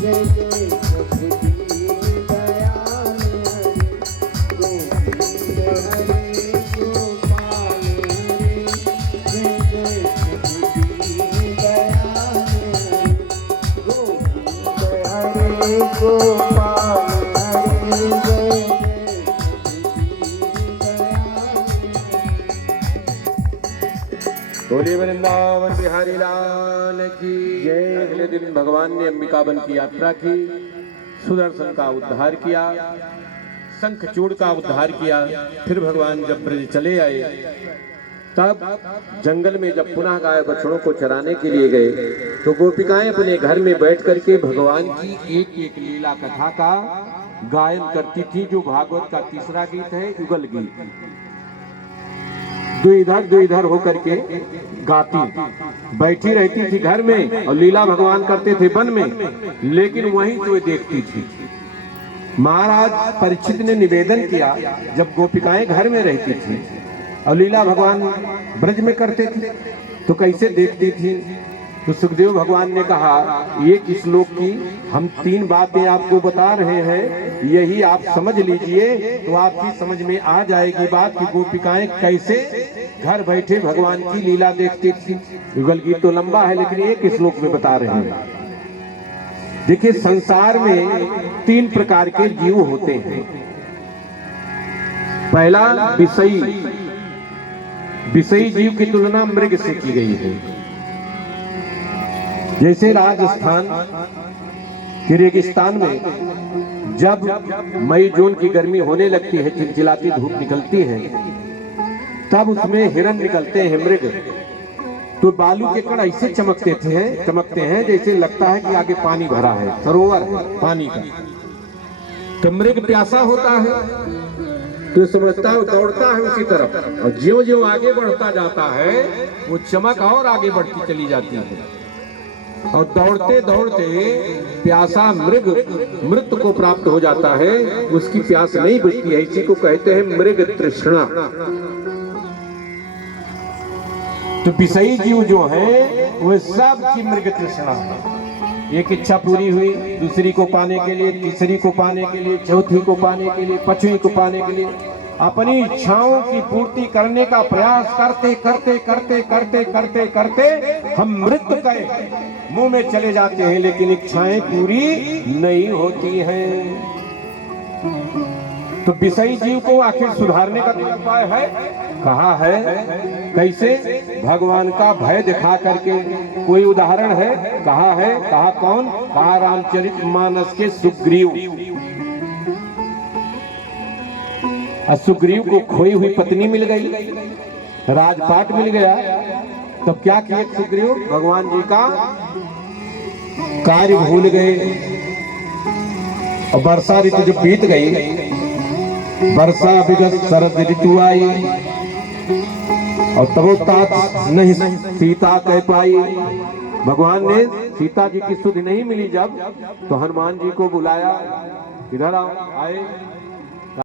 जय जय प्रभु दीन दयाल हरे गोपाल हरे जय जय प्रभु दीन दयाल हरे गोपाल हरे जय बोले वृंदावन बिहारी लाल की जय। अगले दिन भगवान ने अंबिकावन की यात्रा की, सुदर्शन का उद्धार किया, शंखचूड़ का उद्धार किया। फिर भगवान जब ब्रज चले आए, तब जंगल में जब पुनः गाय बछड़ों को चराने के लिए गए, तो गोपिकाएं अपने घर में बैठ करके भगवान की एक एक लीला कथा का गायन करती थी, जो भागवत का तीसरा गीत है, युगल गीत। दो इधर होकर के गाती बैठी रहती थी घर में, और लीला भगवान करते थे वन में, लेकिन वहीं तो देखती थी। महाराज परीक्षित ने निवेदन किया, जब गोपिकाएं घर में रहती थी और लीला भगवान ब्रज में करते थे, तो कैसे देखती थी? तो सुखदेव भगवान ने कहा, ये किस लोक की हम 3 बातें आपको बता रहे हैं, यही आप समझ लीजिए तो आपकी समझ में आ जाएगी बात कि गोपिकाएं कैसे घर बैठे भगवान की लीला देखती थी। युगल गीत तो लंबा है, लेकिन एक इस श्लोक में बता रहे हैं। देखिए, संसार में 3 प्रकार के जीव होते हैं। पहला विषयी जीव की तुलना मृग से की गई है। जैसे राजस्थान के रेगिस्तान में जब मई जून की गर्मी होने लगती है, चिलचिलाती धूप निकलती है, तब उसमें हिरण निकलते हैं, मृग। तो बालू के कण ऐसे चमकते हैं जैसे लगता है कि आगे पानी भरा है, सरोवर है पानी का। तो मृग प्यासा होता है, तो समझता है, दौड़ता है उसी तरफ, और ज्यों-ज्यों आगे बढ़ता जाता है, वो चमक और आगे बढ़ती चली जाती है, और दौड़ते दौड़ते प्यासा मृग मृत को प्राप्त हो जाता है, उसकी प्यास नहीं बुझती है। इसी को कहते हैं मृग तृष्णा। तो विषयी जीव जो है वो सब की मृग तृष्णा है। एक इच्छा पूरी हुई, दूसरी को पाने के लिए, तीसरी को पाने के लिए, चौथी को पाने के लिए, पांचवी को पाने के लिए, अपनी इच्छाओं की पूर्ति करने का प्रयास करते करते करते करते करते करते हम मृत्यु के मुंह में चले जाते हैं, लेकिन इच्छाएं पूरी नहीं होती हैं। तो विषयी जीव को आखिर सुधारने का उपाय है, कहा है कैसे? भगवान का भय दिखा करके। कोई उदाहरण है? कहा है, कहा कौन? कहा रामचरितमानस के सुग्रीव। सुग्रीव को खोई हुई पत्नी मिल गई, राजपाट मिल गया, तो क्या किए सुग्रीव? भगवान जी का कार्य भूल गए। और वर्षा ऋतु जब बीत गई, वर्षा विगत शरद ऋतु आई, और तबो तात नहीं सीता कह पाई। भगवान ने सीता जी की सुध नहीं मिली जब, तो हनुमान जी को बुलाया, इधर आओ। आए,